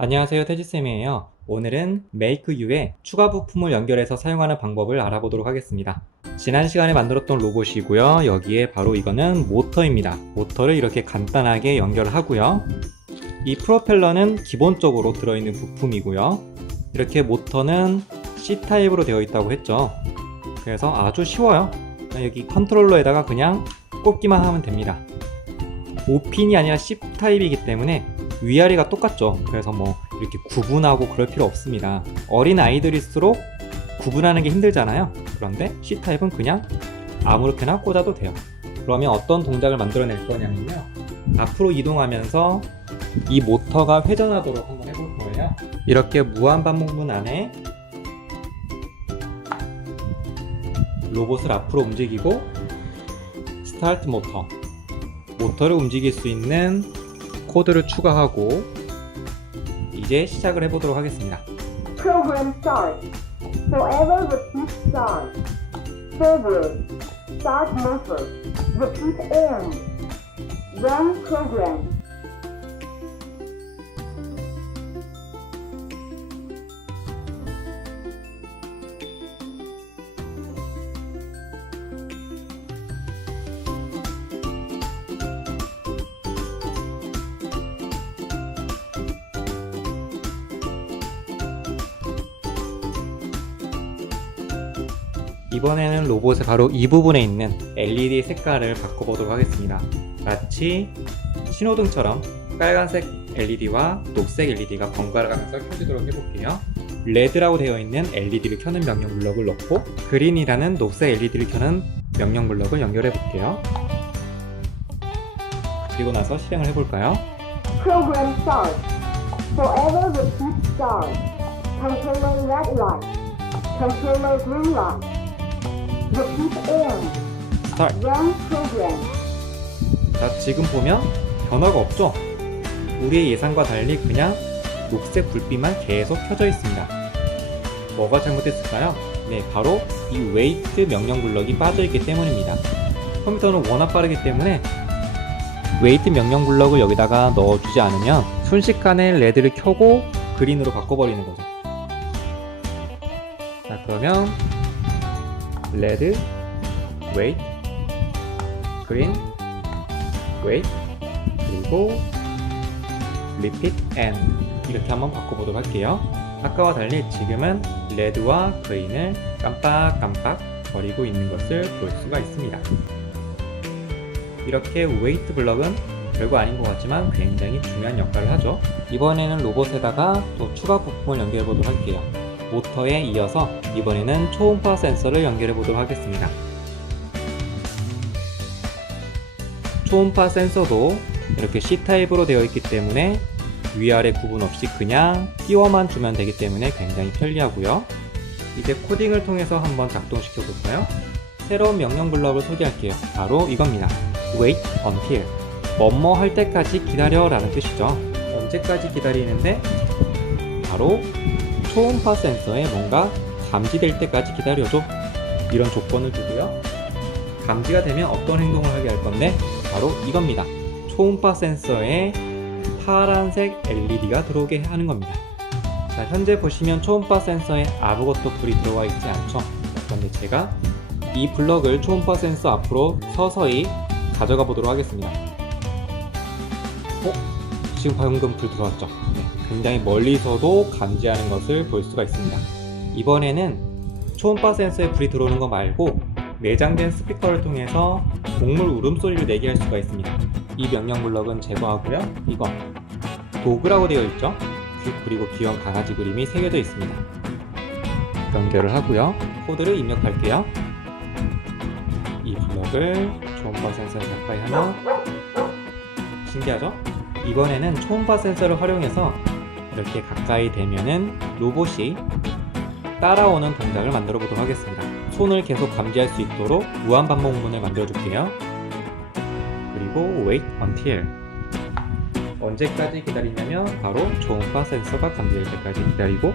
안녕하세요 태지쌤이에요. 오늘은 메이크유에 추가 부품을 연결해서 사용하는 방법을 알아보도록 하겠습니다. 지난 시간에 만들었던 로봇이고요. 여기에 바로 이거는 모터입니다. 모터를 이렇게 간단하게 연결을 하고요. 이 프로펠러는 기본적으로 들어있는 부품이고요 이렇게 모터는 C타입으로 되어 있다고 했죠 그래서 아주 쉬워요 여기 컨트롤러에다가 그냥 꼽기만 하면 됩니다 5핀이 아니라 C타입이기 때문에 위아래가 똑같죠. 그래서 뭐 이렇게 구분하고 그럴 필요 없습니다. 어린 아이들일수록 구분하는 게 힘들잖아요. 그런데 C타입은 그냥 아무렇게나 꽂아도 돼요. 그러면 어떤 동작을 만들어낼 거냐면요. 앞으로 이동하면서 이 모터가 회전하도록 거예요. 이렇게 무한 반복문 안에 로봇을 앞으로 움직이고 스타트 모터 모터를 움직일 수 있는 코드를 추가하고 이제 시작을 해보도록 하겠습니다. Program start. Forever repeat start. Program. Start motor. Repeat end. Run program. 이번에는 로봇의 바로 이 부분에 있는 LED 색깔을 바꿔보도록 하겠습니다. 마치 신호등처럼 빨간색 LED와 녹색 LED가 번갈아 가면서 켜지도록 해볼게요. 레드라고 되어 있는 LED를 켜는 명령 블럭을 넣고 그린이라는 녹색 LED를 켜는 명령 블럭을 연결해 볼게요. 그리고 나서 실행을 해볼까요? Program start. Forever repeat start. Controller red light. Controller green light. Repeat. 스타트! Run program. 자, 지금 보면 변화가 없죠? 우리의 예상과 달리 그냥 녹색 불빛만 계속 켜져 있습니다. 뭐가 잘못됐을까요? 네, 바로 이 웨이트 명령 블럭이 빠져있기 때문입니다. 컴퓨터는 워낙 빠르기 때문에 웨이트 명령 블럭을 여기다가 넣어주지 않으면 순식간에 레드를 켜고 그린으로 바꿔버리는 거죠. 자, 그러면 레드, 웨이트, 그린, 웨이트, 그리고 repeat and 이렇게 한번 바꿔보도록 할게요. 아까와 달리 지금은 레드와 그린을 깜빡깜빡 거리고 있는 것을 볼 수가 있습니다. 이렇게 웨이트 블럭은 별거 아닌 것 같지만 굉장히 중요한 역할을 하죠. 이번에는 로봇에다가 또 추가 부품을 연결해 보도록 할게요. 모터에 이어서 이번에는 초음파 센서를 연결해 보도록 하겠습니다. 초음파 센서도 이렇게 C타입으로 되어 있기 때문에 위아래 구분 없이 그냥 띄워만 주면 되기 때문에 굉장히 편리하고요. 이제 코딩을 통해서 한번 작동시켜 볼까요? 새로운 명령 블럭을 소개할게요. 바로 이겁니다. wait until 뭐뭐 할 때까지 기다려 라는 뜻이죠. 언제까지 기다리는데 바로 초음파 센서에 뭔가 감지될 때까지 기다려줘. 이런 조건을 두고요. 감지가 되면 어떤 행동을 하게 할 건데 바로 이겁니다. 초음파 센서에 파란색 LED가 들어오게 하는 겁니다. 자, 현재 보시면 초음파 센서에 아무것도 불이 들어와 있지 않죠? 그런데 제가 이 블럭을 초음파 센서 앞으로 서서히 가져가 보도록 하겠습니다. 어? 지금 방금 불 들어왔죠? 네, 굉장히 멀리서도 감지하는 것을 볼 수가 있습니다. 이번에는 초음파 센서에 불이 들어오는 거 말고 내장된 스피커를 통해서 곡물 울음소리를 내게 할 수가 있습니다. 이 명령 블럭은 제거하고요. 이거 도그라고 되어 있죠? 귀- 그리고 귀여운 강아지 그림이 새겨져 있습니다. 연결을 하고요. 코드를 입력할게요. 이 블럭을 초음파 센서에 가까이 하면 신기하죠? 이번에는 초음파 센서를 활용해서 이렇게 가까이 대면은 로봇이 따라오는 동작을 만들어 보도록 하겠습니다. 손을 계속 감지할 수 있도록 무한 반복문을 만들어 줄게요. 그리고 wait until 언제까지 기다리냐면 바로 초음파 센서가 감지될 때까지 기다리고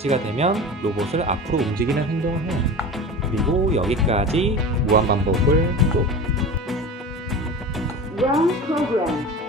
터치가 되면 로봇을 앞으로 움직이는 행동을 해요. 그리고 여기까지 무한 반복을 또 Wrong program.